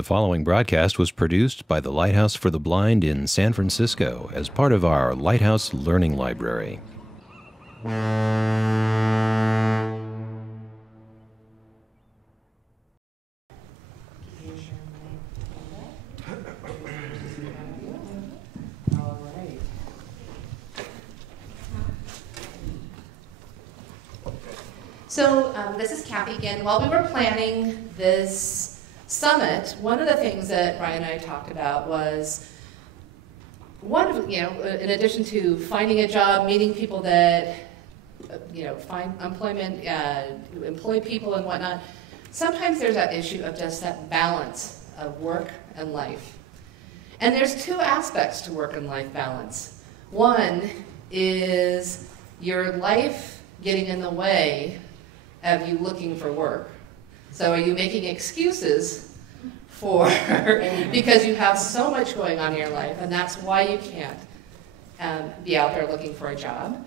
The following broadcast was produced by the Lighthouse for the Blind in San Francisco as part of our Lighthouse Learning Library. So this is Kathy again. While we were planning this summit, one of the things that Brian and I talked about was in addition to finding a job, meeting people that find employment, employ people and whatnot, sometimes there's that issue of just that balance of work and life. And there's two aspects to work and life balance. One is your life getting in the way of you looking for work. So are you making excuses because you have so much going on in your life, and that's why you can't be out there looking for a job?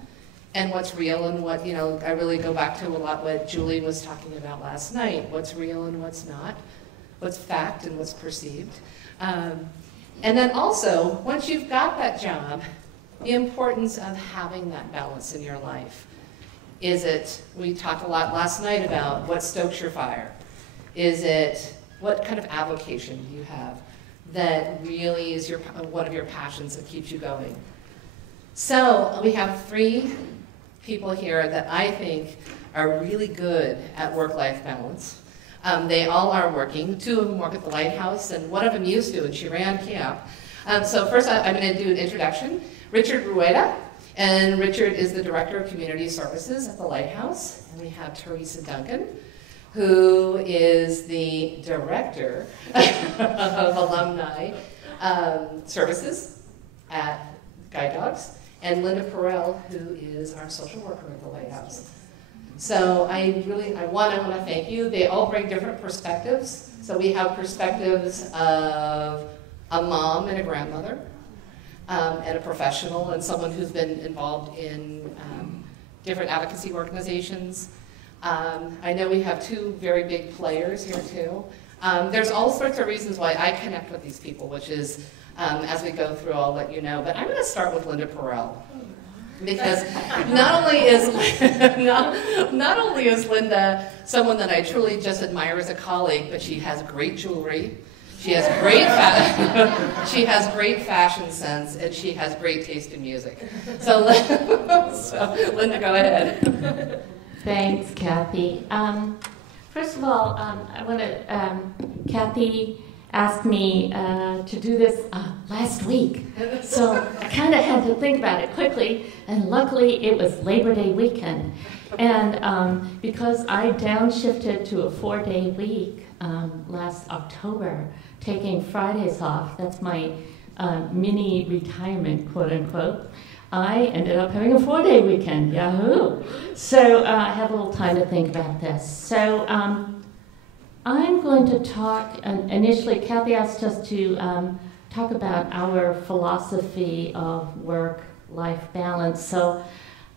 And what's real and what, I really go back to a lot what Julie was talking about last night. What's real and what's not. What's fact and what's perceived. And then also, once you've got that job, the importance of having that balance in your life. Is it, we talked a lot last night about what stokes your fire. Is it, what kind of avocation do you have that really is one of your passions that keeps you going? So we have three people here that I think are really good at work-life balance. They all are working. Two of them work at the Lighthouse, and one of them used to, and she ran camp. So first I'm going to do an introduction. Richard Rueda. And Richard is the Director of Community Services at the Lighthouse. And we have Theresa Duncan, who is the Director of Alumni Services at Guide Dogs, and Linda Porelle, who is our social worker at the Lighthouse. So I want to thank you. They all bring different perspectives. So we have perspectives of a mom and a grandmother, and a professional and someone who's been involved in different advocacy organizations. I know we have two very big players here too. There's all sorts of reasons why I connect with these people, which is, as we go through, I'll let you know. But I'm going to start with Linda Porelle. Because not only is Linda someone that I truly just admire as a colleague, but she has great jewelry. She has great fashion sense, and she has great taste in music. So Linda, go ahead. Thanks, Kathy. First of all, I want to. Kathy asked me to do this last week, so I kind of had to think about it quickly. And luckily, it was Labor Day weekend, and because I downshifted to a 4-day week last October, taking Fridays off, that's my mini retirement, quote unquote, I ended up having a 4-day weekend, yahoo! So I had a little time to think about this. So I'm going to talk, initially Kathy asked us to talk about our philosophy of work-life balance. So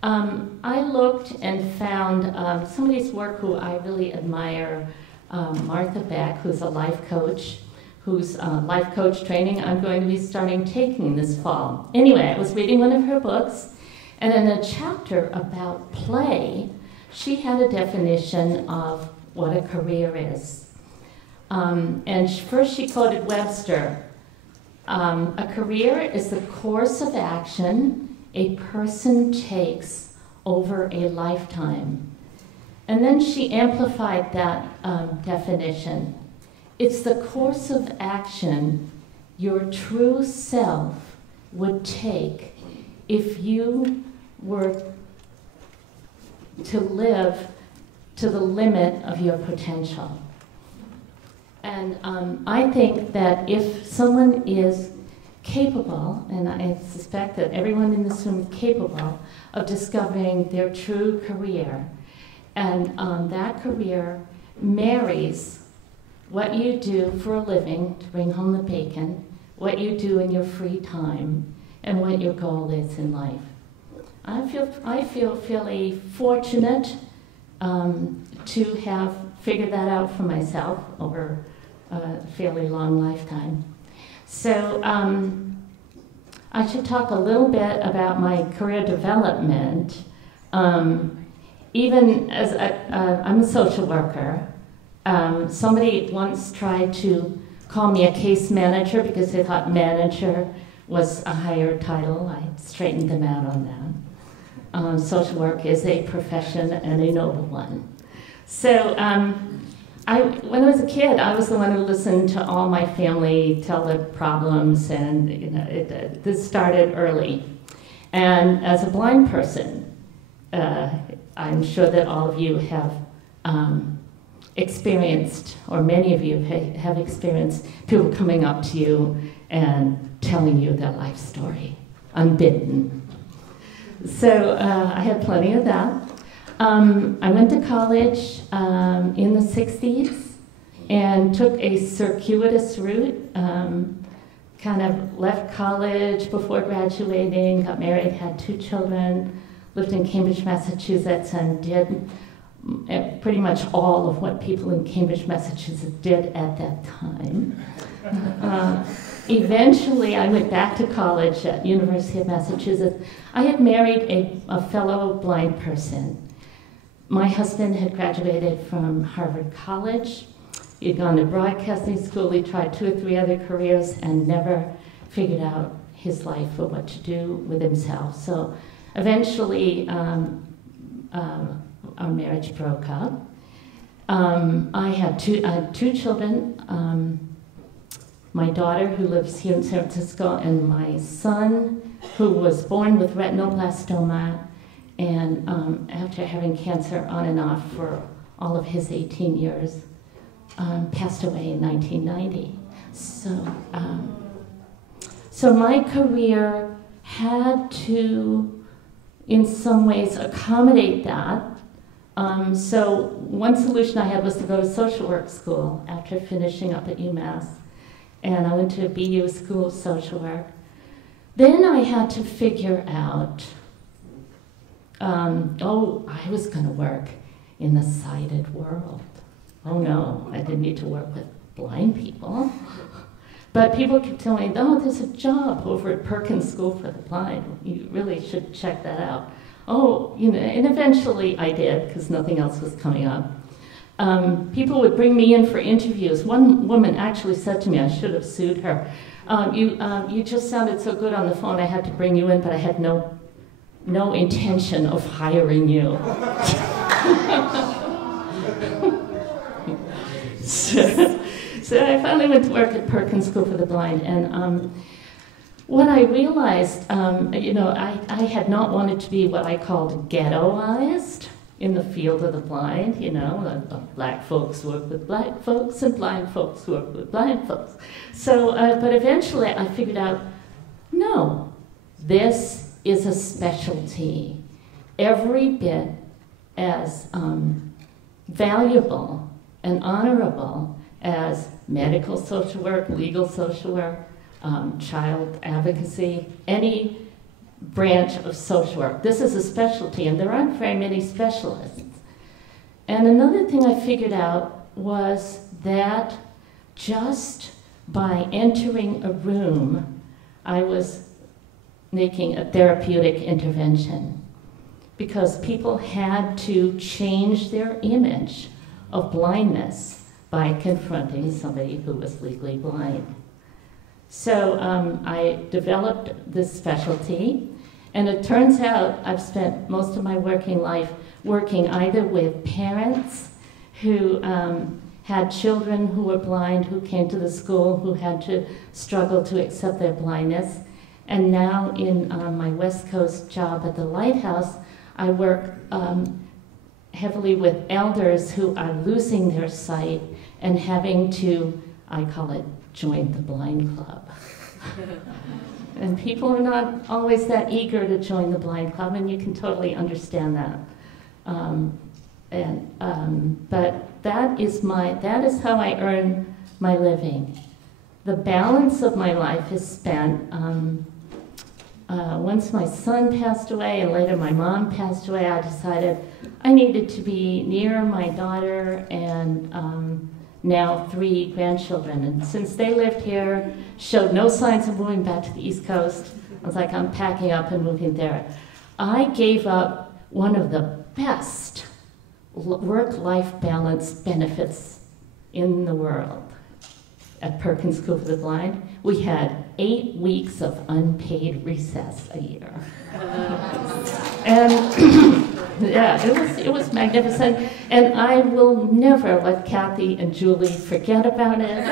I looked and found somebody's work who I really admire, Martha Beck, who's a life coach, whose life coach training I'm going to be starting taking this fall. Anyway, I was reading one of her books, and in a chapter about play, she had a definition of what a career is. First she quoted Webster. A career is the course of action a person takes over a lifetime. And then she amplified that definition. It's the course of action your true self would take if you were to live to the limit of your potential. And I think that if someone is capable, and I suspect that everyone in this room is capable of discovering their true career, and that career marries what you do for a living to bring home the bacon, what you do in your free time, and what your goal is in life. I feel fairly fortunate to have figured that out for myself over a fairly long lifetime. So I should talk a little bit about my career development. Even as I'm a social worker, somebody once tried to call me a case manager because they thought manager was a higher title. I straightened them out on that. Social work is a profession and a noble one. So when I was a kid, I was the one who listened to all my family tell their problems, and this started early. And as a blind person, I'm sure that all of you have experienced, or many of you have experienced, people coming up to you and telling you their life story, unbidden. So I had plenty of that. I went to college in the 60s and took a circuitous route, kind of left college before graduating, got married, had 2 children, lived in Cambridge, Massachusetts, and did pretty much all of what people in Cambridge, Massachusetts did at that time. Eventually, I went back to college at University of Massachusetts. I had married a fellow blind person. My husband had graduated from Harvard College. He'd gone to broadcasting school. He tried 2 or 3 other careers and never figured out his life or what to do with himself. So eventually, our marriage broke up. I had 2 children. My daughter, who lives here in San Francisco, and my son, who was born with retinoblastoma, and after having cancer on and off for all of his 18 years, passed away in 1990. So my career had to, in some ways, accommodate that. So one solution I had was to go to social work school after finishing up at UMass. And I went to a BU School of Social Work. Then I had to figure out, I was going to work in the sighted world. Oh no, I didn't need to work with blind people. But people kept telling me, there's a job over at Perkins School for the Blind. You really should check that out. And eventually I did, because nothing else was coming up. People would bring me in for interviews. One woman actually said to me, I should have sued her, you just sounded so good on the phone, I had to bring you in, but I had no intention of hiring you. So I finally went to work at Perkins School for the Blind, and what I realized, I had not wanted to be what I called ghettoized in the field of the blind. Black folks work with black folks and blind folks work with blind folks. So, but eventually I figured out, no, this is a specialty every bit as valuable and honorable as medical social work, legal social work, child advocacy, any branch of social work. This is a specialty, and there aren't very many specialists. And another thing I figured out was that just by entering a room, I was making a therapeutic intervention, because people had to change their image of blindness by confronting somebody who was legally blind. So I developed this specialty, and it turns out I've spent most of my working life working either with parents who had children who were blind, who came to the school, who had to struggle to accept their blindness. And now in my West Coast job at the Lighthouse, I work heavily with elders who are losing their sight and having to, I call it, join the blind club. And people are not always that eager to join the blind club, and you can totally understand that. But that is how I earn my living. The balance of my life is spent, once my son passed away and later my mom passed away, I decided I needed to be near my daughter and now 3 grandchildren. And since they lived here, showed no signs of moving back to the East Coast, I was like, I'm packing up and moving there. I gave up one of the best work-life balance benefits in the world at Perkins School for the Blind. We had 8 weeks of unpaid recess a year. And yeah, it was magnificent. And I will never let Kathy and Julie forget about it.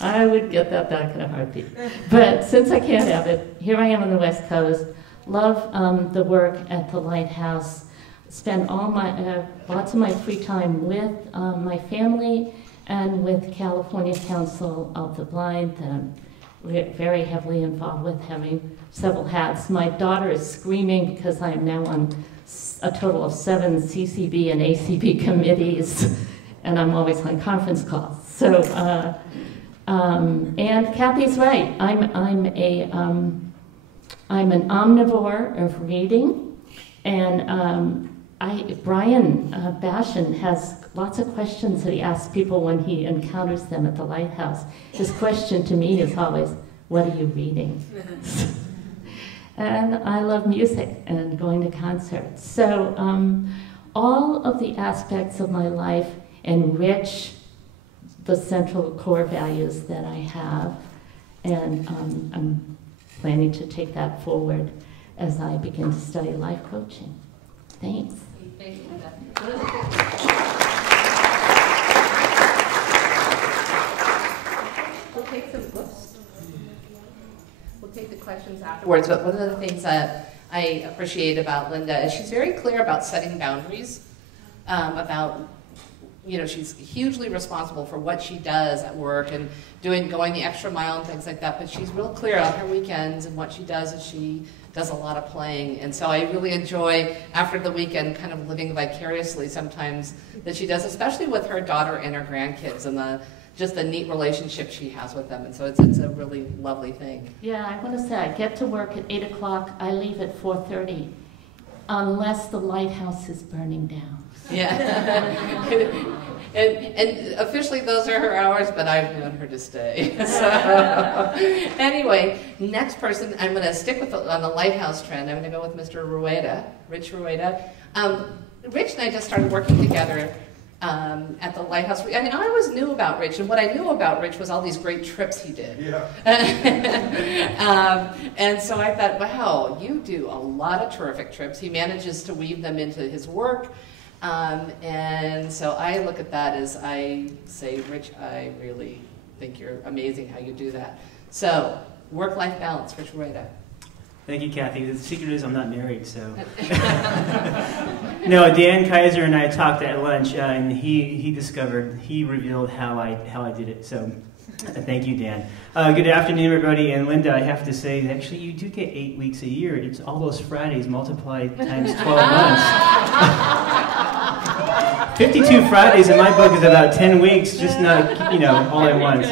I would get that back in a heartbeat. But since I can't have it, here I am on the West Coast. Love the work at the Lighthouse. Spend all my lots of my free time with my family and with California Council of the Blind that I'm very heavily involved with, having several hats. My daughter is screaming because I am now on a total of 7 CCB and ACB committees, and I'm always on conference calls. So, and Kathy's right. I'm an omnivore of reading, and Brian Bashan has lots of questions that he asks people when he encounters them at the Lighthouse. His question to me is always, what are you reading? And I love music and going to concerts. So all of the aspects of my life enrich the central core values that I have, and I'm planning to take that forward as I begin to study life coaching. Thanks. Thank you. We'll take the questions afterwards, but one of the things that I appreciate about Linda is she's very clear about setting boundaries, about, you know, she's hugely responsible for what she does at work and going the extra mile and things like that, but she's real clear on her weekends, and what she does is she does a lot of playing. And so I really enjoy, after the weekend, kind of living vicariously sometimes that she does, especially with her daughter and her grandkids, and just the neat relationship she has with them. And so it's a really lovely thing. Yeah, I want to say I get to work at 8 o'clock, I leave at 4:30, unless the lighthouse is burning down. Yeah. And officially those are her hours, but I've known her to stay. So anyway, next person, I'm going to stick with on the Lighthouse trend. I'm going to go with Mr. Rueda, Rich Rueda. Rich and I just started working together at the Lighthouse. I mean, I always knew about Rich, and what I knew about Rich was all these great trips he did. Yeah. And so I thought, wow, you do a lot of terrific trips. He manages to weave them into his work. And so I look at that as I say, Rich, I really think you're amazing how you do that. So, work-life balance, Rich Rueda. Thank you, Kathy. The secret is I'm not married, so. No, Dan Kaiser and I talked at lunch, and he revealed how I did it. So, thank you, Dan. Good afternoon, everybody. And Linda, I have to say, actually, you do get 8 weeks a year. It's all those Fridays multiplied times 12 months. 52 Fridays in my book is about 10 weeks, just not, you know, all at once.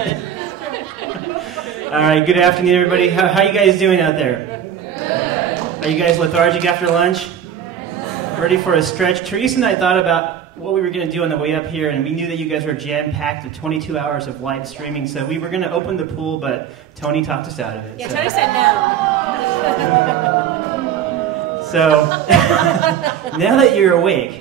All right, good afternoon, everybody. How you guys doing out there? Are you guys lethargic after lunch? Ready for a stretch? Theresa and I thought about what we were going to do on the way up here, and we knew that you guys were jam-packed with 22 hours of live streaming, so we were going to open the pool, but Tony talked us out of it. Yeah, so. Tony said no. So, now that you're awake,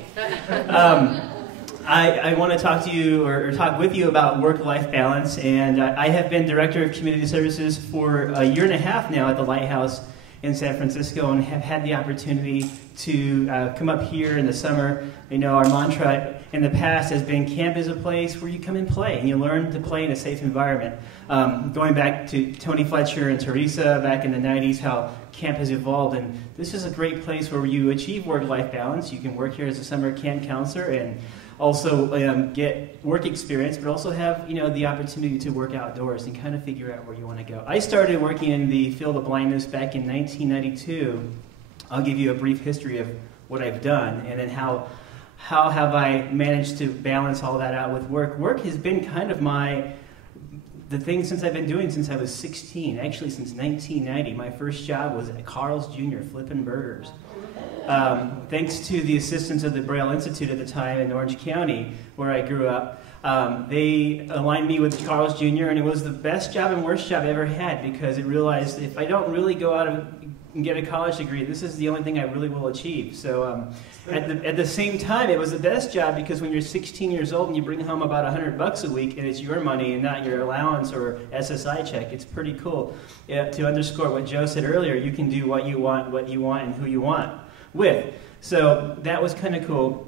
I want to talk to you, or talk with you about work-life balance, and I have been Director of Community Services for a year and a half now at the Lighthouse in San Francisco, and have had the opportunity to come up here in the summer. You know, our mantra in the past has been camp is a place where you come and play, and you learn to play in a safe environment. Going back to Tony Fletcher and Theresa back in the 90s, how camp has evolved, and this is a great place where you achieve work-life balance. You can work here as a summer camp counselor and also get work experience, but also have, you know, the opportunity to work outdoors and kind of figure out where you want to go. I started working in the field of blindness back in 1992. I'll give you a brief history of what I've done, and then how have I managed to balance all that out with work. Work has been kind of the thing since I've been doing since I was 16, actually since 1990. My first job was at Carl's Jr. flipping burgers. thanks to the assistance of the Braille Institute at the time in Orange County, where I grew up, they aligned me with Carl's Jr., and it was the best job and worst job I ever had, because it realized if I don't really go out and get a college degree, this is the only thing I really will achieve. So at the same time, it was the best job, because when you're 16 years old and you bring home about $100 a week, and it's your money and not your allowance or SSI check, it's pretty cool. To underscore what Joe said earlier, you can do what you want, and who you want with. So that was kind of cool.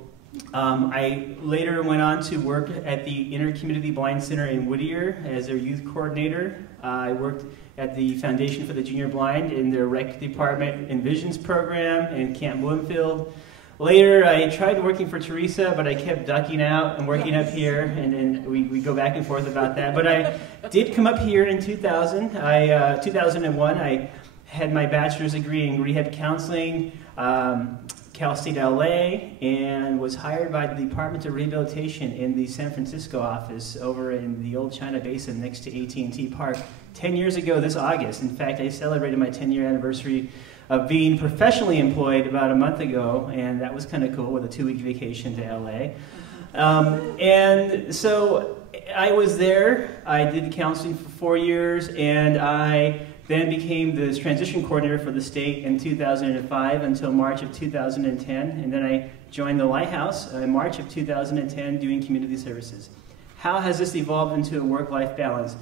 I later went on to work at the Inter-Community Blind Center in Whittier as their youth coordinator. I worked at the Foundation for the Junior Blind in their rec department and visions program in Camp Bloomfield. Later, I tried working for Theresa, but I kept ducking out and working up here, and we go back and forth about that. But I did come up here in 2000. 2001, I had my bachelor's degree in rehab counseling, Cal State LA, and was hired by the Department of Rehabilitation in the San Francisco office over in the old China Basin next to AT&T Park 10 years ago this August. In fact, I celebrated my 10-year anniversary of being professionally employed about a month ago, and that was kind of cool with a 2-week vacation to LA. And so I was there. I did counseling for 4 years, and I then became the transition coordinator for the state in 2005 until March of 2010, and then I joined the Lighthouse in March of 2010 doing community services. How has this evolved into a work-life balance?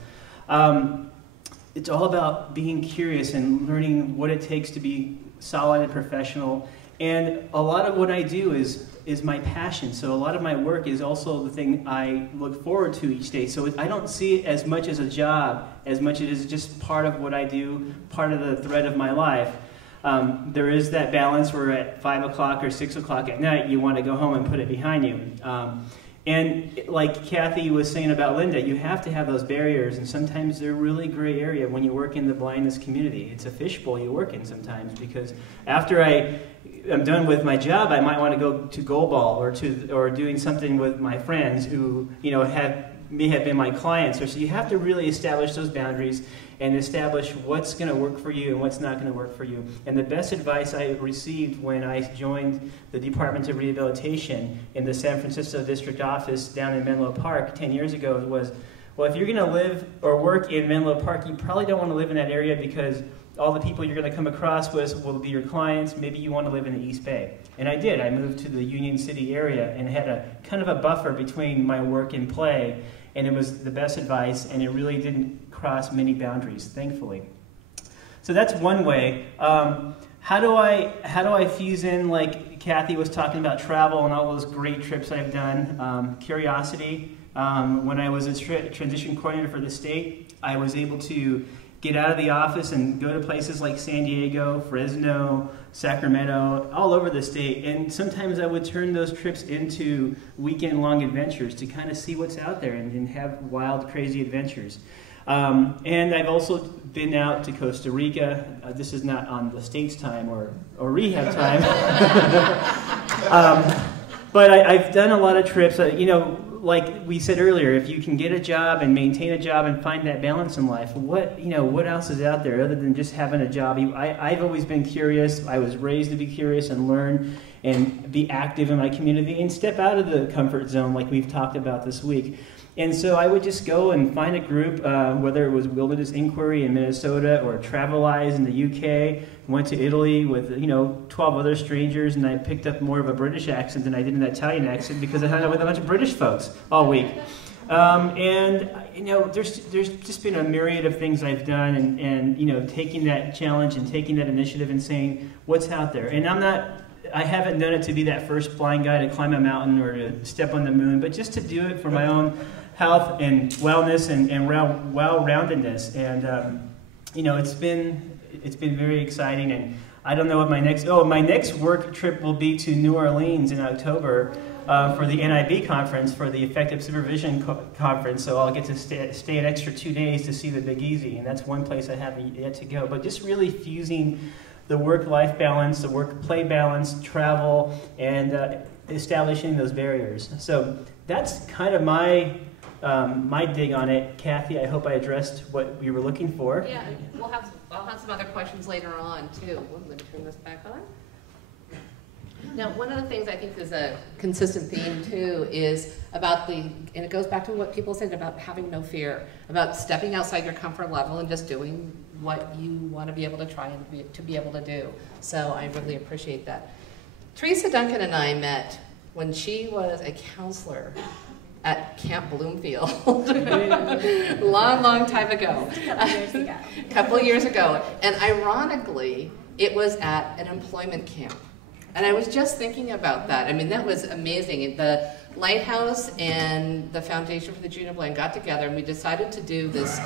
It's all about being curious and learning what it takes to be solid and professional, and a lot of what I do is my passion. So a lot of my work is also the thing I look forward to each day. So I don't see it as much as a job, as much as it is just part of what I do, part of the thread of my life. There is that balance where at 5 o'clock or 6 o'clock at night, you want to go home and put it behind you. And like Kathy was saying about Linda, you have to have those barriers, and sometimes they're really gray area when you work in the blindness community. It's a fishbowl you work in sometimes, because after I'm done with my job, I might want to go to goal ball or doing something with my friends who may have been my clients. So you have to really establish those boundaries and establish what's going to work for you and what's not going to work for you. And the best advice I received when I joined the Department of Rehabilitation in the San Francisco District Office down in Menlo Park 10 years ago was, well, if you're going to live or work in Menlo Park, you probably don't want to live in that area, because all the people you're going to come across with will be your clients. Maybe you want to live in the East Bay. And I did. I moved to the Union City area and had a kind of a buffer between my work and play, and it was the best advice, and it really didn't cross many boundaries, thankfully. So that's one way. How do I fuse in, like Kathy was talking about, travel and all those great trips I've done? Curiosity. When I was a transition coordinator for the state, I was able to get out of the office and go to places like San Diego, Fresno, Sacramento, all over the state. And sometimes I would turn those trips into weekend-long adventures to kind of see what's out there and have wild, crazy adventures. And I've also been out to Costa Rica. This is not on the state's time or rehab time. But I've done a lot of trips. Like we said earlier, if you can get a job and maintain a job and find that balance in life, what else is out there other than just having a job? I've always been curious. I was raised to be curious and learn and be active in my community and step out of the comfort zone like we've talked about this week. And so I would just go and find a group, whether it was Wilderness Inquiry in Minnesota or Travelize in the UK. Went to Italy with 12 other strangers, and I picked up more of a British accent than I did an Italian accent because I hung out with a bunch of British folks all week. There's just been a myriad of things I've done, and taking that challenge and taking that initiative and saying what's out there. And I haven't done it to be that first blind guy to climb a mountain or to step on the moon, but just to do it for my own health and wellness and well-roundedness. And it's been very exciting. And I don't know what my next work trip will be to New Orleans in October for the NIB conference, for the Effective Supervision conference. So I'll get to stay an extra 2 days to see the Big Easy, and that's one place I haven't yet to go. But just really fusing the work-life balance, the work-play balance, travel, and establishing those barriers. So that's kind of my dig on it. Kathy, I hope I addressed what you were looking for. Yeah, I'll have some other questions later on too. I'm going to turn this back on. Now, one of the things I think is a consistent theme too is about and it goes back to what people said about having no fear, about stepping outside your comfort level and just doing what you want to be able to try and to be able to do. So I really appreciate that. Theresa, Duncan, and I met when she was a counselor at Camp Bloomfield, long time ago. A couple years ago. And ironically, it was at an employment camp. And I was just thinking about that. I mean, that was amazing. The Lighthouse and the Foundation for the Junior Blind got together and we decided to do this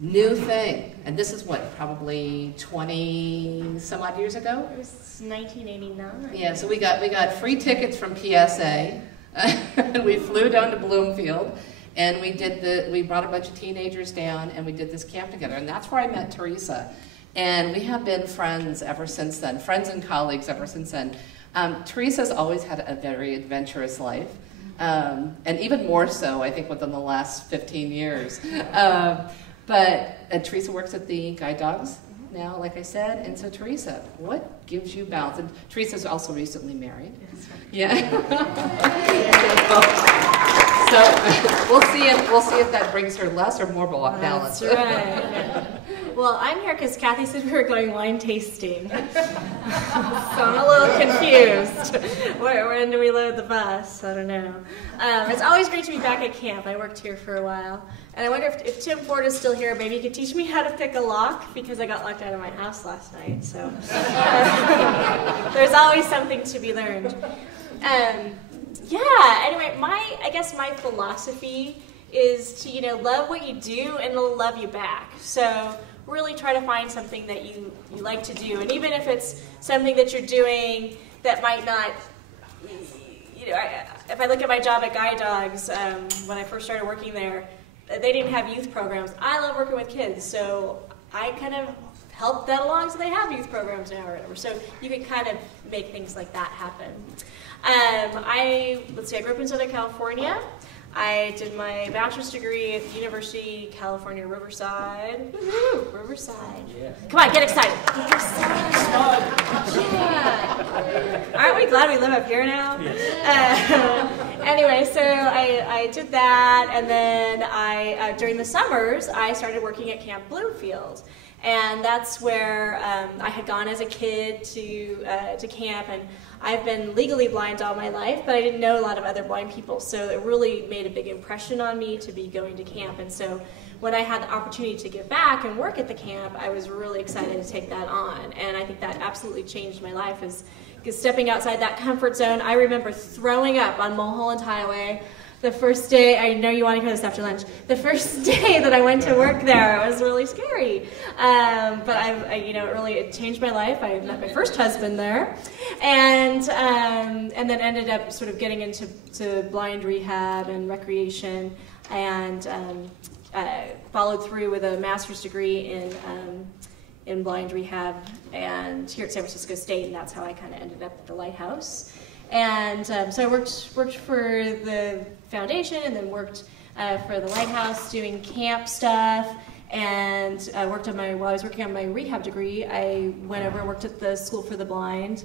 new thing. And this is what, probably 20 some odd years ago? It was 1989. Yeah, so we got free tickets from PSA. And we flew down to Bloomfield and we brought a bunch of teenagers down and we did this camp together. And that's where I met Theresa. And we have been friends ever since then, friends and colleagues ever since then. Theresa's always had a very adventurous life, and even more so, I think, within the last 15 years. But Theresa works at the Guide Dogs now, like I said. And so, Theresa, what gives you balance? And Theresa's also recently married. Yeah. So we'll see if that brings her less or more balance. That's right. Well, I'm here because Kathy said we were going wine tasting. So I'm a little confused. When do we load the bus? I don't know. It's always great to be back at camp. I worked here for a while. And I wonder if Tim Ford is still here, maybe he could teach me how to pick a lock, because I got locked out of my house last night. So there's always something to be learned. Yeah, anyway, I guess my philosophy is to, love what you do and it'll love you back. So really try to find something that you like to do. And even if it's something that you're doing that might not, if I look at my job at Guide Dogs, when I first started working there, they didn't have youth programs. I love working with kids, so I kind of helped that along so they have youth programs now or whatever. So you can kind of make things like that happen. I grew up in Southern California. I did my bachelor's degree at the University of California, Riverside. Woohoo! Riverside. Yeah. Come on, get excited. Riverside. Yeah. Aren't we glad we live up here now? Anyway, so I did that, and then during the summers, I started working at Camp Bloomfield. And that's where I had gone as a kid to camp, and I've been legally blind all my life, but I didn't know a lot of other blind people, so it really made a big impression on me to be going to camp. And so when I had the opportunity to give back and work at the camp, I was really excited to take that on. And I think that absolutely changed my life, because stepping outside that comfort zone. I remember throwing up on Mulholland Highway the first day. I know you want to hear this after lunch. The first day that I went to work there, it was really scary. But it changed my life. I met my first husband there, and then ended up sort of getting into blind rehab and recreation, and followed through with a master's degree in blind rehab, and here at San Francisco State, and that's how I kind of ended up at the Lighthouse. And so I worked for the foundation, and then worked for the Lighthouse doing camp stuff, and while I was working on my rehab degree, I went over and worked at the School for the Blind.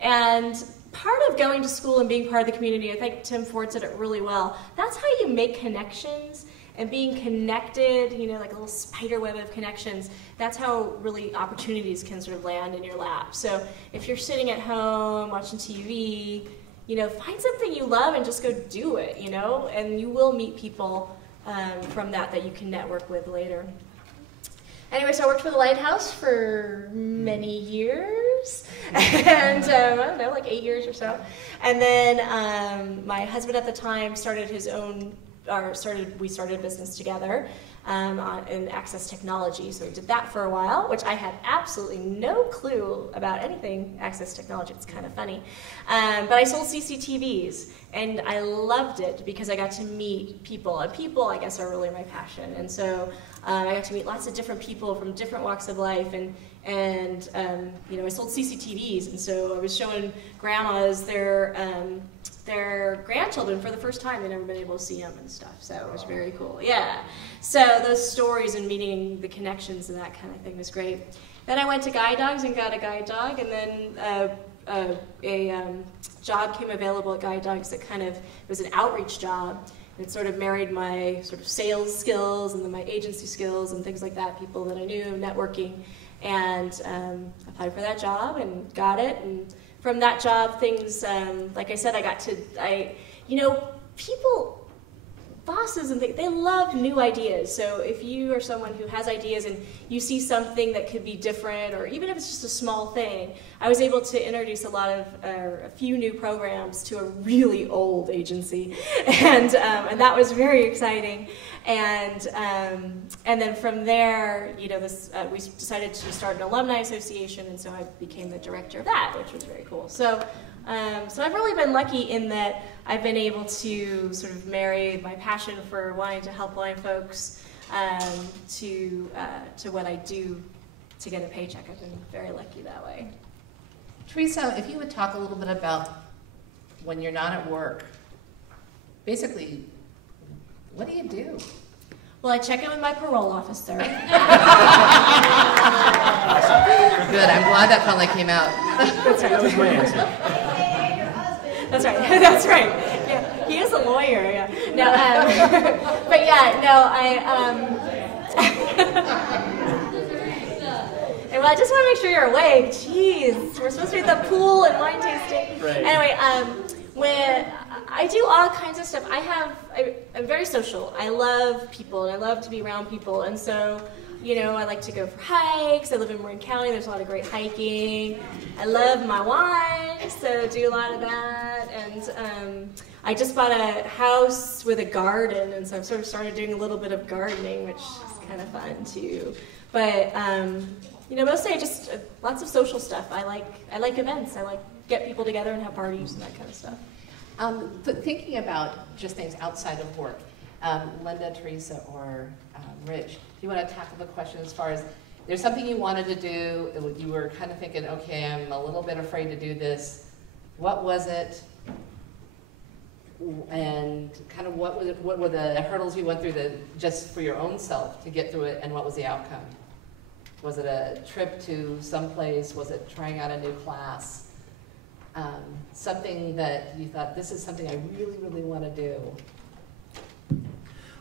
And part of going to school and being part of the community, I think Tim Ford said it really well, that's how you make connections. And being connected, like a little spider web of connections, that's how really opportunities can sort of land in your lap. So if you're sitting at home watching TV, find something you love and just go do it, and you will meet people from that you can network with later. Anyway, so I worked for the Lighthouse for many years, and I don't know, like 8 years or so. And then my husband at the time started his own, we started a business together in access technology. So we did that for a while, which I had absolutely no clue about anything access technology. It's kind of funny. But I sold CCTVs, and I loved it because I got to meet people. And people, I guess, are really my passion. And so I got to meet lots of different people from different walks of life. And I sold CCTVs, and so I was showing grandmas their grandchildren for the first time. They'd never been able to see them and stuff, so it was very cool. Yeah. So those stories and meeting the connections and that kind of thing was great. Then I went to Guide Dogs and got a guide dog, and then job came available at Guide Dogs that kind of, it was an outreach job. It sort of married my sort of sales skills and then my agency skills and things like that, people that I knew, networking, and applied for that job and got it. And from that job, things, like I said, people, bosses and things, they love new ideas. So if you are someone who has ideas and you see something that could be different, or even if it's just a small thing, I was able to introduce a few new programs to a really old agency, and that was very exciting. And then from there, we decided to start an alumni association, and so I became the director of that, which was very cool. So I've really been lucky in that I've been able to sort of marry my passion for wanting to help blind folks to what I do to get a paycheck. I've been very lucky that way. Theresa, if you would talk a little bit about when you're not at work, basically, what do you do? Well, I check in with my parole officer. Good, I'm glad that finally came out. That's right. That was my answer. That's right. That's right. Yeah, he is a lawyer. Yeah. No, but yeah, no, well, I just want to make sure you're awake. Jeez, we're supposed to be at the pool and wine tasting. Right. Anyway, when I do all kinds of stuff, I'm very social. I love people, and I love to be around people, and so, I like to go for hikes. I live in Marin County. There's a lot of great hiking. I love my wine, so do a lot of that. And I just bought a house with a garden, and so I've sort of started doing a little bit of gardening, which is kind of fun too. But mostly I just lots of social stuff. I like events. I like get people together and have parties and that kind of stuff. Thinking about just things outside of work, Linda, Theresa, or Rich, do you want to tackle the question as far as there's something you wanted to do, you were kind of thinking, okay, I'm a little bit afraid to do this. What was it? And kind of what were the hurdles you went through just for your own self to get through it, and what was the outcome? Was it a trip to someplace? Was it trying out a new class? Something that you thought, this is something I really, really want to do?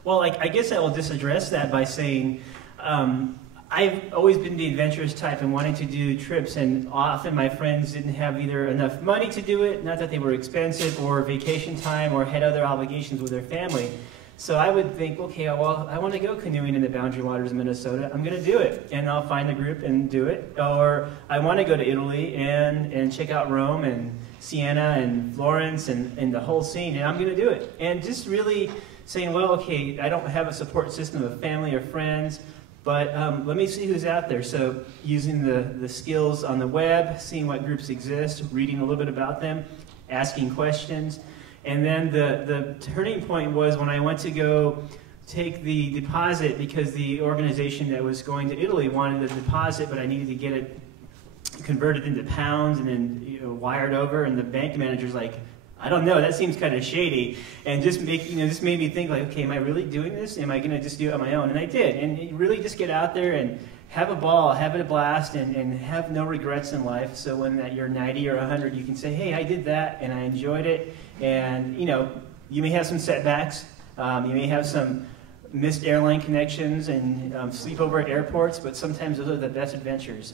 Well, I guess I will just address that by saying I've always been the adventurous type and wanting to do trips, and often my friends didn't have either enough money to do it, not that they were expensive, or vacation time, or had other obligations with their family. So I would think, okay, well, I want to go canoeing in the Boundary Waters of Minnesota. I'm going to do it, and I'll find a group and do it. Or I want to go to Italy and check out Rome and Siena and Florence and the whole scene, and I'm going to do it. And just really saying, well, okay, I don't have a support system of family or friends, but let me see who's out there. So using the skills on the web, seeing what groups exist, reading a little bit about them, asking questions. And then the turning point was when I went to go take the deposit, because the organization that was going to Italy wanted the deposit, but I needed to get it converted into pounds and then wired over, and the bank manager's like, I don't know, that seems kind of shady, and just made me think, like, okay, am I really doing this? Am I going to just do it on my own? And I did, and really just get out there and have a ball, have a blast, and have no regrets in life. So when you're 90 or 100, you can say, hey, I did that, and I enjoyed it. And you may have some setbacks, you may have some missed airline connections and sleep over at airports, but sometimes those are the best adventures.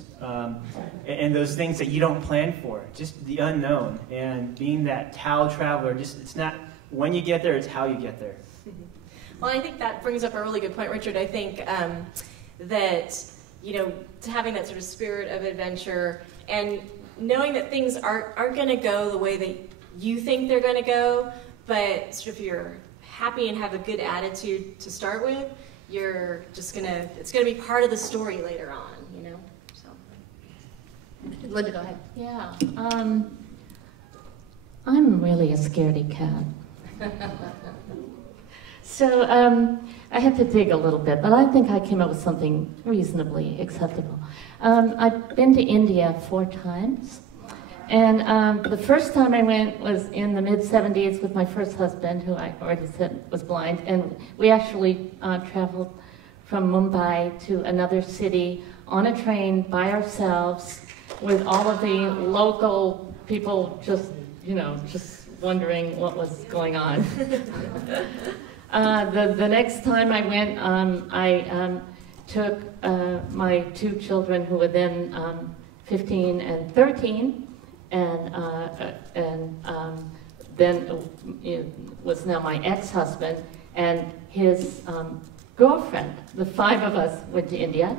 And those things that you don't plan for, just the unknown. And being that Tao traveler, it's not when you get there, it's how you get there. Well, I think that brings up a really good point, Richard. I think that, having that sort of spirit of adventure and knowing that things aren't going to go the way that you think they're going to go, but sort of if you're happy and have a good attitude to start with, you're just it's gonna be part of the story later on, So, Linda, go ahead. Yeah, I'm really a scaredy cat. So I had to dig a little bit, but I think I came up with something reasonably acceptable. I've been to India 4 times. And the first time I went was in the mid-'70s with my first husband, who I already said was blind. And we actually traveled from Mumbai to another city on a train by ourselves with all of the local people just, just wondering what was going on. The next time I went, I took my two children who were then 15 and 13, and then was now my ex-husband, and his girlfriend. The five of us went to India.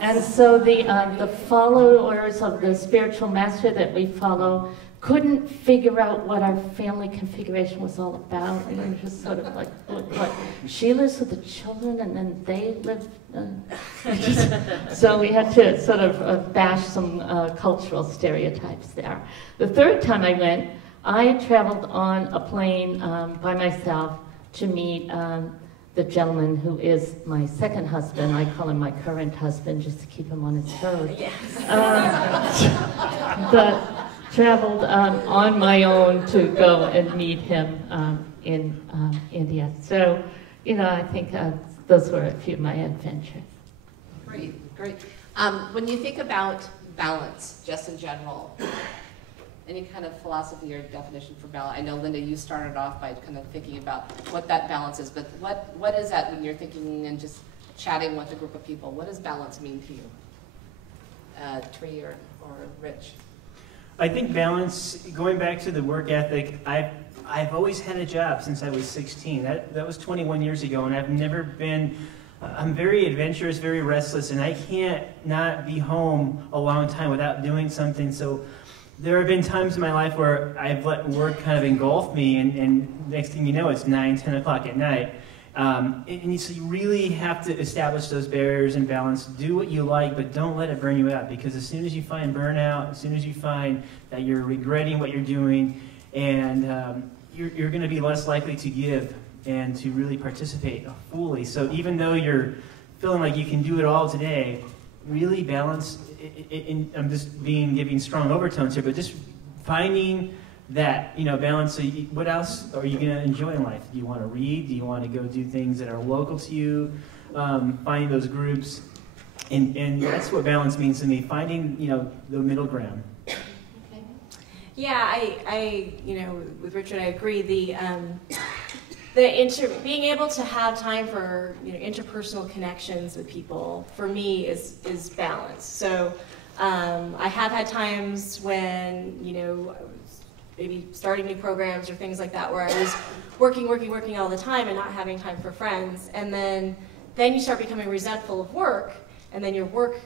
And so the followers of the spiritual master that we follow couldn't figure out what our family configuration was all about. And we were just sort of like, what? She lives with the children and then they live... So we had to sort of bash some cultural stereotypes there. The third time I went, I traveled on a plane by myself to meet the gentleman who is my second husband. I call him my current husband just to keep him on his toes. Yes. But traveled on my own to go and meet him in India. So, I think those were a few of my adventures. Great, great. When you think about balance, just in general, any kind of philosophy or definition for balance? I know, Linda, you started off by kind of thinking about what that balance is, but what is that when you're thinking and just chatting with a group of people? What does balance mean to you? Tree or Rich? I think balance, going back to the work ethic, I've always had a job since I was 16. That was 21 years ago, and I've never been... I'm very adventurous, very restless, and I can't not be home a long time without doing something. So there have been times in my life where I've let work kind of engulf me, and next thing you know, it's 9, 10 o'clock at night. So you really have to establish those barriers and balance. Do what you like, but don't let it burn you out, because as soon as you find burnout, as soon as you find that you're regretting what you're doing, and you're going to be less likely to give and to really participate fully. So even though you're feeling like you can do it all today, really balance. I'm just giving strong overtones here, but just finding that, balance. So what else are you going to enjoy in life? Do you want to read? Do you want to go do things that are local to you? Finding those groups, and that's what balance means to me. Finding, the middle ground. Okay. Yeah, I with Richard, I agree. Being able to have time for interpersonal connections with people, for me, is balance. So I have had times when I was maybe starting new programs or things like that, where I was working all the time and not having time for friends, and then you start becoming resentful of work, and then your work,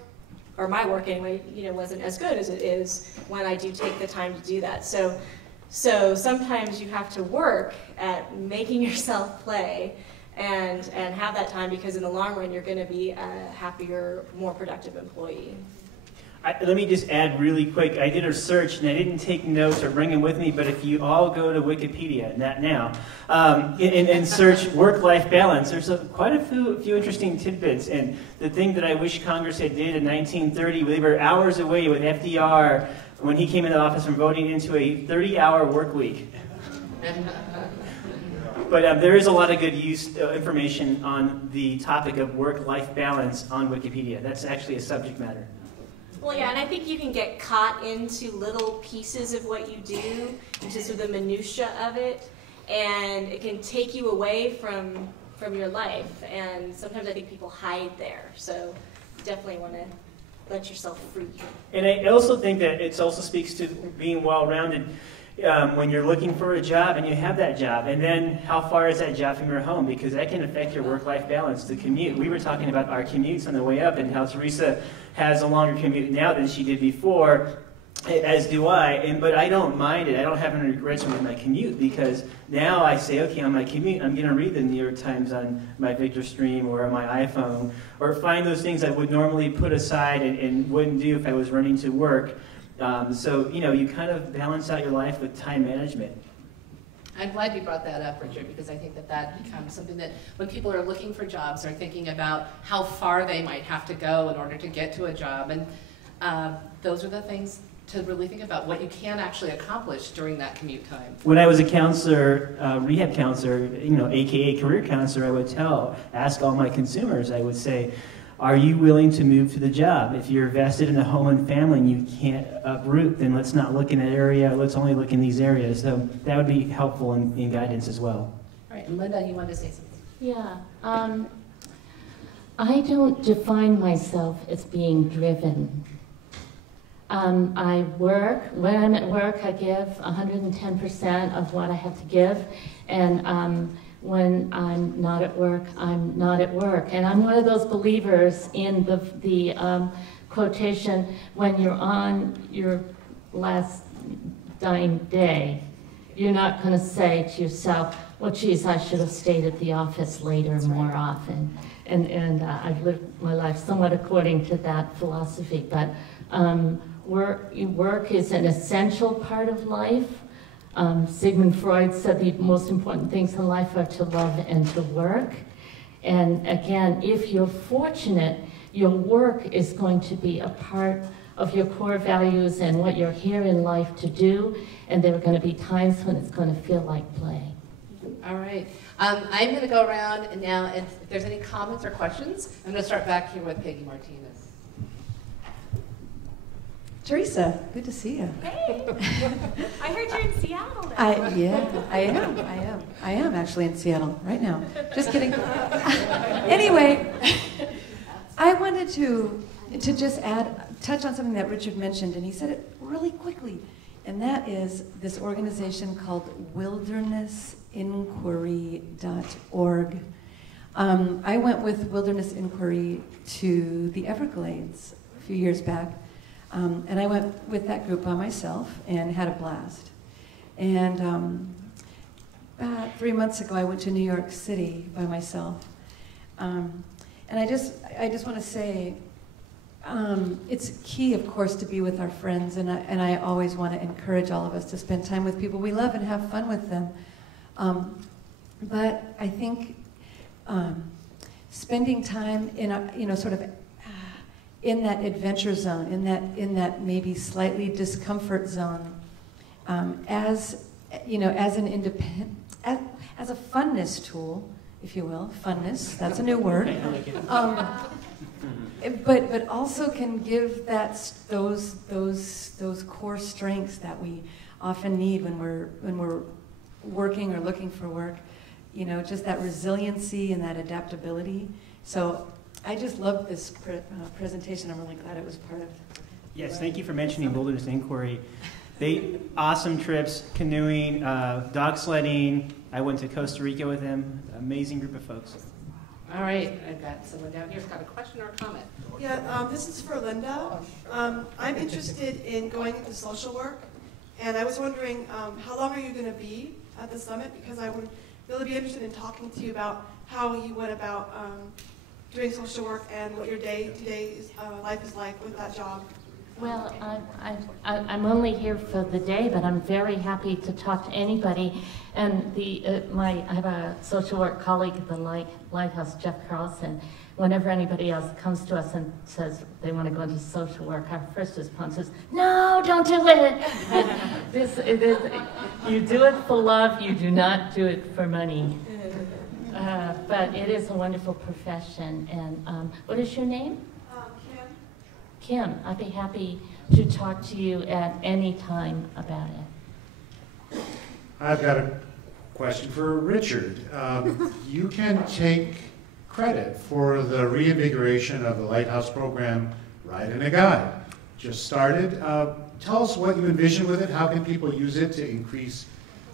or my work anyway, wasn't as good as it is when I do take the time to do that. So sometimes you have to work at making yourself play and have that time, because in the long run you're going to be a happier, more productive employee. Let me just add really quick. I did a search, and I didn't take notes or bring them with me, but if you all go to Wikipedia, not now, and search work-life balance, there's quite a few interesting tidbits. And the thing that I wish Congress had did in 1930, we were hours away with FDR when he came into office from voting into a 30-hour work week. But there is a lot of good information on the topic of work-life balance on Wikipedia. That's actually a subject matter. Well, yeah, and I think you can get caught into little pieces of what you do, just with the minutia of it, and it can take you away from your life. And sometimes I think people hide there. So definitely want to let yourself free. And I also think that it also speaks to being well-rounded. When you're looking for a job and you have that job, and then how far is that job from your home, because that can affect your work-life balance, the commute. We were talking about our commutes on the way up and how Theresa has a longer commute now than she did before, as do I, but I don't mind it. I don't have any regrets with my commute, because now I say, okay, on my commute, I'm going to read the New York Times on my Victor Stream or on my iPhone, or find those things I would normally put aside and wouldn't do if I was running to work. So, you kind of balance out your life with time management. I'm glad you brought that up, Richard, because I think that becomes something that when people are looking for jobs, they're thinking about how far they might have to go in order to get to a job. And those are the things to really think about, what you can actually accomplish during that commute time. When I was a counselor, rehab counselor, AKA career counselor, I would ask all my consumers, I would say, are you willing to move to the job? If you're vested in a home and family and you can't uproot, then let's not look in that area, let's only look in these areas. So that would be helpful in guidance as well. All right, and Linda, you wanted to say something? Yeah. I don't define myself as being driven. I work. When I'm at work, I give 110% of what I have to give. And when I'm not at work, I'm not at work. And I'm one of those believers in the quotation, when you're on your last dying day, you're not going to say to yourself, well, geez, I should have stayed at the office later more often. And I've lived my life somewhat according to that philosophy. But work is an essential part of life. Sigmund Freud said the most important things in life are to love and to work. And again, if you're fortunate, your work is going to be a part of your core values and what you're here in life to do. And there are going to be times when it's going to feel like play. All right. I'm going to go around and now, and if there's any comments or questions, I'm going to start back here with Peggy Martinez. Theresa, good to see you. Hey, I heard you're in Seattle now. I am actually in Seattle right now. Just kidding. Anyway, I wanted to just touch on something that Richard mentioned, and he said it really quickly, and that is this organization called wildernessinquiry.org. I went with Wilderness Inquiry to the Everglades a few years back. And I went with that group by myself and had a blast. And about 3 months ago, I went to New York City by myself. And I just want to say, it's key, of course, to be with our friends, and I always want to encourage all of us to spend time with people we love and have fun with them. But I think spending time in a, sort of in that adventure zone, in that maybe slightly discomfort zone, as an independent, as a funness tool, if you will, funness. That's a new word. But also can give those core strengths that we often need when we're working or looking for work. Just that resiliency and that adaptability. So I just love this presentation. I'm really glad it was part of it. Yes, thank you for mentioning Wilderness Inquiry. Awesome trips, canoeing, dog sledding. I went to Costa Rica with them. Amazing group of folks. All right, I've got someone down here who's got a question or a comment. Yeah, this is for Linda. I'm interested in going into social work, and I was wondering how long are you going to be at the summit? Because I would really be interested in talking to you about how you went about doing social work and what your day-to-day life is like with that job. Well, I'm only here for the day, but I'm very happy to talk to anybody. And I have a social work colleague at the LightHouse, Jeff Carlson. Whenever anybody else comes to us and says they want to go into social work, our first response is, no, don't do it. You do it for love, you do not do it for money. But it is a wonderful profession. And what is your name? Kim. I'd be happy to talk to you at any time about it. I've got a question for Richard. You can take credit for the reinvigoration of the LightHouse program, Ride and a Guide. Just started. Tell us what you envision with it. How can people use it to increase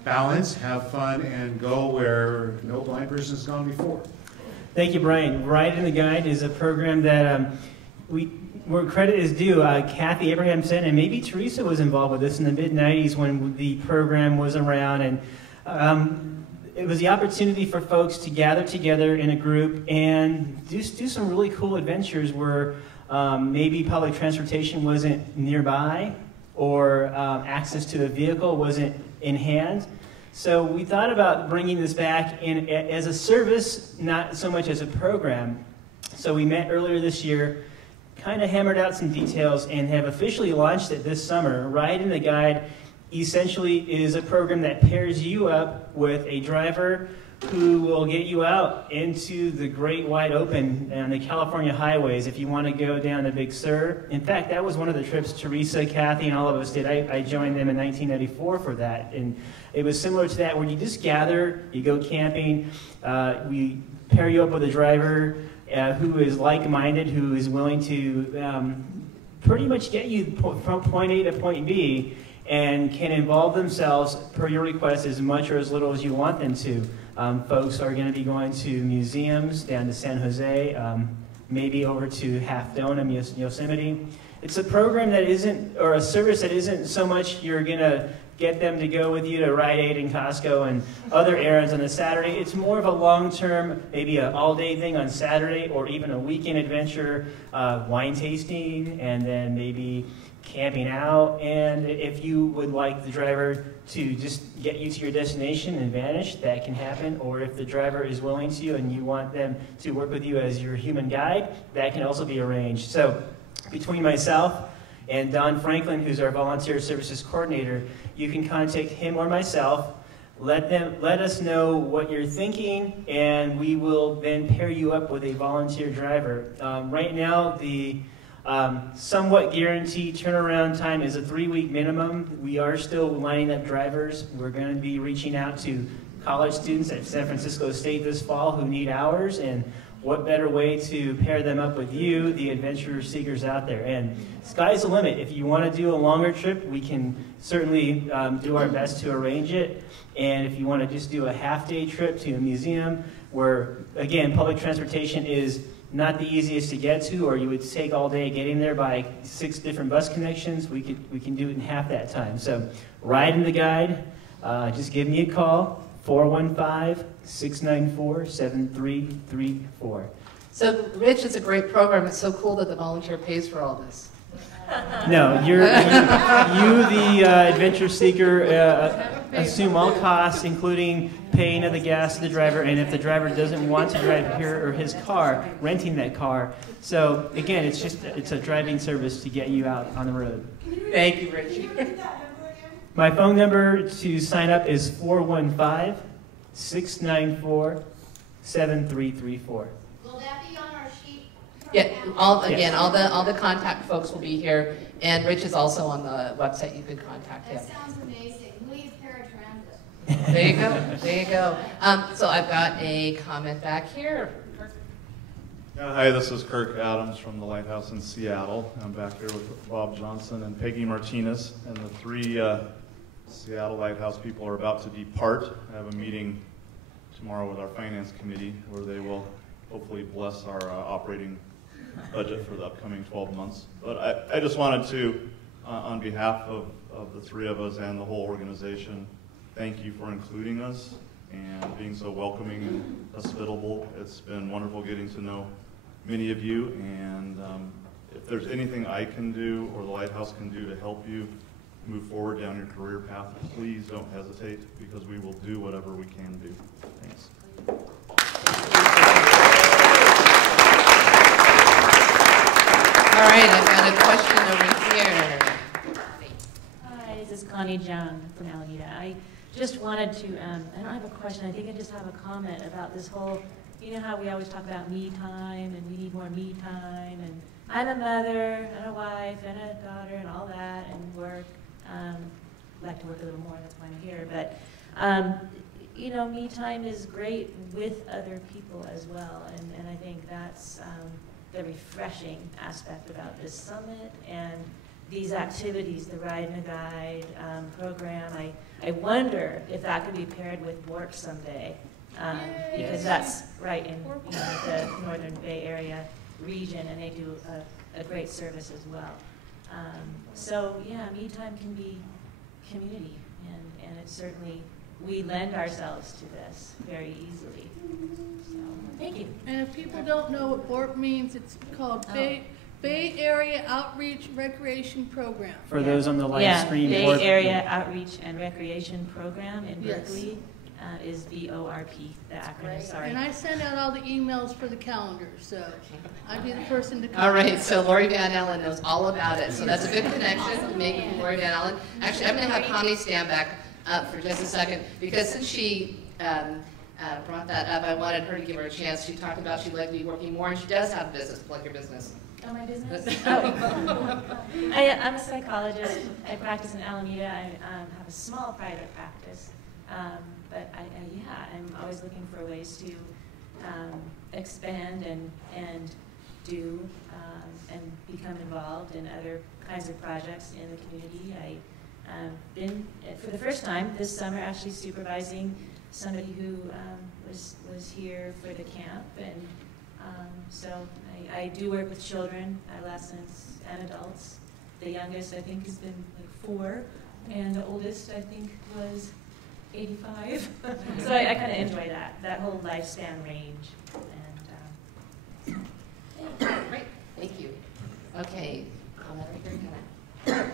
balance, have fun, and go where no blind person has gone before? Thank you, Brian. Ride and a Guide is a program that where credit is due, Kathy Abrahamson and maybe Theresa was involved with this in the mid-90s when the program was around, and it was the opportunity for folks to gather together in a group and do some really cool adventures where maybe public transportation wasn't nearby or access to the vehicle wasn't in hand. So we thought about bringing this back as a service, not so much as a program. So we met earlier this year, kind of hammered out some details, and have officially launched it this summer. Ride and a Guide essentially is a program that pairs you up with a driver who will get you out into the great wide open on the California highways if you want to go down to Big Sur. In fact, that was one of the trips Theresa, Kathy, and all of us did. I joined them in 1994 for that. And it was similar to that, where you just gather, you go camping, we pair you up with a driver who is like-minded, who is willing to pretty much get you from point A to point B, and can involve themselves per your request as much or as little as you want them to. Folks are going to be going to museums down to San Jose, maybe over to Half Dome in Yosemite. It's a program that isn't, or a service that isn't so much you're going to get them to go with you to Rite Aid and Costco and other errands on a Saturday. It's more of a long-term, maybe an all-day thing on Saturday, or even a weekend adventure, wine tasting, and then maybe camping out. And if you would like the driver to just get you to your destination and vanish, that can happen. Or if the driver is willing to and you want them to work with you as your human guide, that can also be arranged. So between myself and Don Franklin, who's our volunteer services coordinator, you can contact him or myself. Let us know what you're thinking, and we will then pair you up with a volunteer driver. Right now, the somewhat guaranteed turnaround time is a 3-week minimum. We are still lining up drivers. We're going to be reaching out to college students at San Francisco State this fall who need hours, and what better way to pair them up with you, the adventure seekers out there. And sky's the limit. If you want to do a longer trip, we can certainly do our best to arrange it. And if you want to just do a half-day trip to a museum, where, again, public transportation is not the easiest to get to, or you would take all day getting there by 6 different bus connections, we can do it in half that time. So ride in the guide, just give me a call, 415-694-7334. So, Rich, it's a great program. It's so cool that the volunteer pays for all this. No, you the adventure seeker, assume all costs, including paying of the gas to the driver, and if the driver doesn't want to drive here or his car, renting that car. So again, it's a driving service to get you out on the road. Thank you, Rich. My phone number to sign up is 415-694-7334. Will that be on our sheet? Yeah, all the contact folks will be here, and Rich is also on the website. You can contact him. That sounds amazing. Please paratransit. There you go. There you go. So I've got a comment back here. Hi, this is Kirk Adams from the Lighthouse in Seattle. I'm back here with Bob Johnson and Peggy Martinez, and the 3 Seattle Lighthouse people are about to depart. I have a meeting tomorrow with our finance committee where they will hopefully bless our operating budget for the upcoming 12 months. But I just wanted to, on behalf of the 3 of us and the whole organization, thank you for including us and being so welcoming and hospitable. It's been wonderful getting to know many of you, and if there's anything I can do or the Lighthouse can do to help you move forward down your career path, please don't hesitate, because we will do whatever we can do. Thanks. All right, I've got a question over here. Hi, this is Connie Jung from Alameda. I just wanted to, I don't have a question, I think I just have a comment about this whole, you know how we always talk about me time and we need more me time, and I'm a mother and a wife and a daughter and all that, and work. Like to work a little more, that's why I'm here. But, you know, me time is great with other people as well, and I think that's the refreshing aspect about this summit and these activities, the Ride and a Guide program. I wonder if that could be paired with work someday, because that's right in the Northern Bay Area region, and they do a great service as well. So yeah, me time can be community, and it's certainly, we lend ourselves to this very easily. So thank you. And if people don't know what BORP means, it's called Bay Area Outreach Recreation Program. For those on the live stream, Bay Area Outreach and Recreation Program in Berkeley is BORP, the acronym, sorry. And I send out all the emails for the calendar, so I'd be the person to contact. All right, so Lori Van Allen knows all about it, so that's a good connection, maybe Lori Van Allen. Actually, I'm going to have Connie stand back up for just a second, because since she brought that up. I wanted her to give her a chance. She talked about she'd like to be working more, and she does have a business. Plug your business. Oh, my business? Oh. I'm a psychologist. I practice in Alameda. I have a small private practice. But I'm always looking for ways to expand and do and become involved in other kinds of projects in the community. I've been, for the first time this summer, actually supervising somebody who was here for the camp, and so I do work with children, adolescents, and adults. The youngest, I think, has been like 4, and the oldest, I think, was 85. So I kind of enjoy that whole lifespan range. And Great, thank you. Okay, comment right here.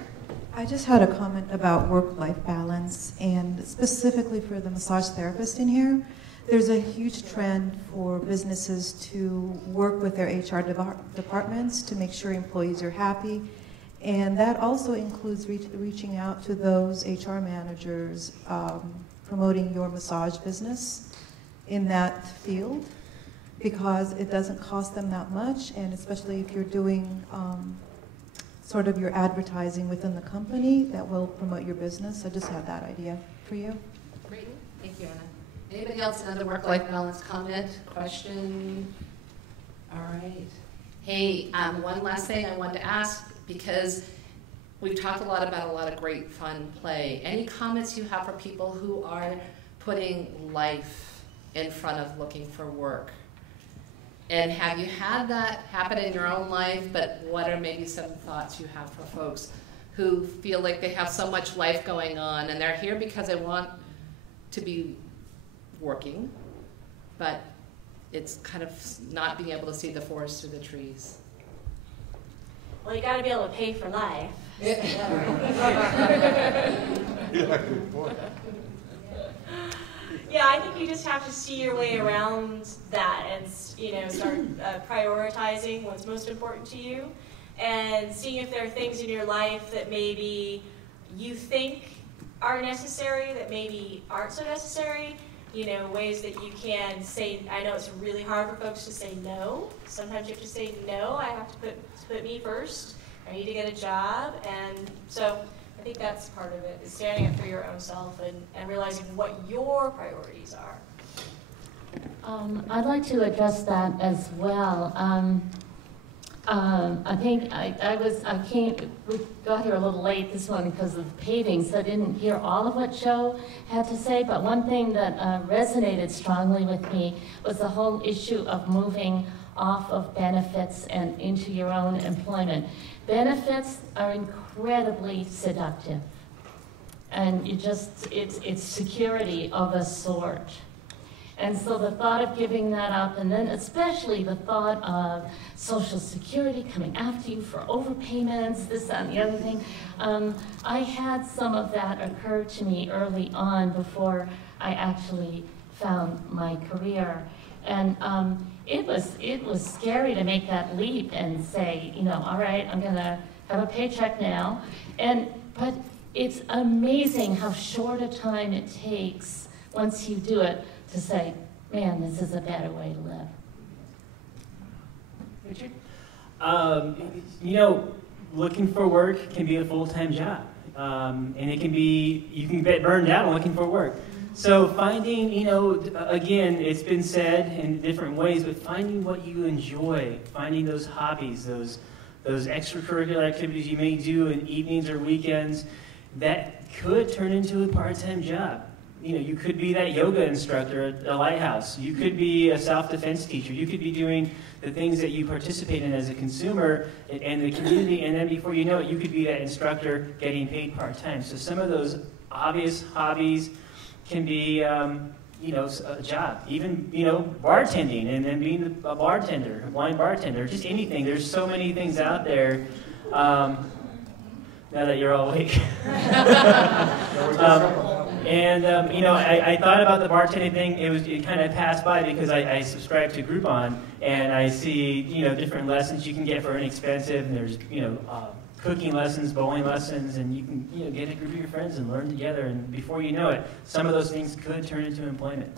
I just had a comment about work-life balance, and specifically for the massage therapist in here. There's a huge trend for businesses to work with their HR departments to make sure employees are happy, and that also includes reaching out to those HR managers, promoting your massage business in that field, because it doesn't cost them that much, and especially if you're doing sort of your advertising within the company, that will promote your business. I just had that idea for you. Great, thank you, Anna. Anybody else, another work-life balance comment, question? All right. Hey, one last thing I wanted to ask, because we've talked a lot about a lot of great fun play. Any comments you have for people who are putting life in front of looking for work? And have you had that happen in your own life, but what are maybe some thoughts you have for folks who feel like they have so much life going on and they're here because they want to be working, but it's kind of not being able to see the forest through the trees? Well, you got to be able to pay for life. Good point. Yeah, I think you just have to see your way around that and, start prioritizing what's most important to you, and seeing if there are things in your life that maybe you think are necessary that maybe aren't so necessary. Ways that you can say. I know it's really hard for folks to say no. Sometimes you have to say no. I have to put me first. I need to get a job, and so I think that's part of it, is standing up for your own self and realizing what your priorities are. I'd like to address that as well. I think we got here a little late this morning because of the paving, so I didn't hear all of what Joe had to say, but one thing that resonated strongly with me was the whole issue of moving off of benefits and into your own employment. Benefits are incredibly seductive, and it's security of a sort. And so the thought of giving that up, and then especially the thought of Social Security coming after you for overpayments, this, that, and the other thing, I had some of that occur to me early on before I actually found my career. And it was scary to make that leap and say, all right, I'm gonna have a paycheck now. But it's amazing how short a time it takes once you do it to say, man, this is a better way to live. Richard? Looking for work can be a full-time job. And it can be, you can get burned out looking for work. So finding, again, it's been said in different ways, but finding what you enjoy, finding those hobbies, those extracurricular activities you may do in evenings or weekends, that could turn into a part-time job. You could be that yoga instructor at a lighthouse. You could be a self-defense teacher. You could be doing the things that you participate in as a consumer and the community, and then before you know it, you could be that instructor getting paid part-time. So some of those obvious hobbies can be, a job. Even, bartending and then being a bartender, a wine bartender, just anything. There's so many things out there. Now that you're all awake. I thought about the bartending thing. It kind of passed by because I subscribe to Groupon, and I see different lessons you can get for inexpensive. And there's cooking lessons, bowling lessons, and you can get a group of your friends and learn together. And before you know it, some of those things could turn into employment.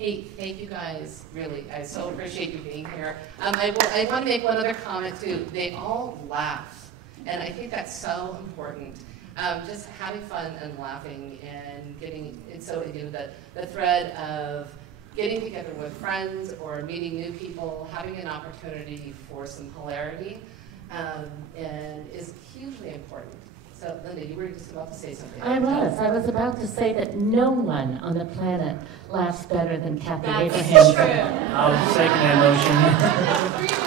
Hey, thank you guys, really. I so appreciate you being here. I want to make one other comment too. They all laugh, and I think that's so important. Just having fun and laughing and getting, and so again, the thread of getting together with friends or meeting new people, having an opportunity for some hilarity, and is hugely important. So, Linda, you were just about to say something. I was about to say that no one on the planet laughs better than Kathy Abraham. I'll second that motion.